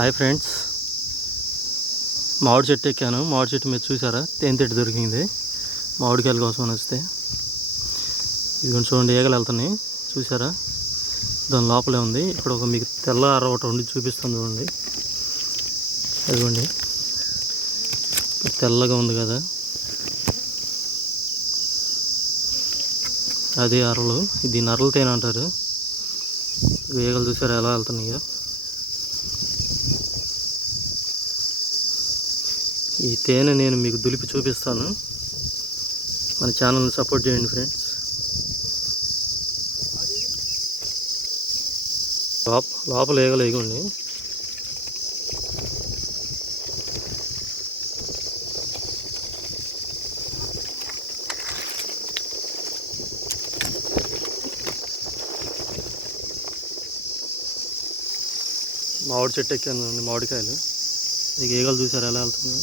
Hi friends, మామిడి చెట్టు ఎక్కాను. మామిడి చెట్టు మీద చూసారా తేనెతెట్టు దొరికింది. మామిడికాయల కోసం అని వస్తే ఇది చూడండి, ఈగలు వెళ్తున్నాయి చూసారా. దాని లోపలే ఉంది. ఇక్కడ ఒక మీకు తెల్ల అరవట ఉండి చూపిస్తుంది చూడండి. అదిగోండి తెల్లగా ఉంది కదా, అది అరలు. ఇది నరల తేనె అంటారు. ఈగలు చూసారా ఎలా వెళ్తున్నాయో. ఈ తేనె నేను మీకు దులిపి చూపిస్తాను. మన ఛానల్ని సపోర్ట్ చేయండి ఫ్రెండ్స్. లోపల ఈగలు ఎగండి. మామిడి చెట్టు ఎక్కాను, మామిడికాయలు. ఇక ఈగలు చూసారు ఎలా వెళ్తున్నాయో.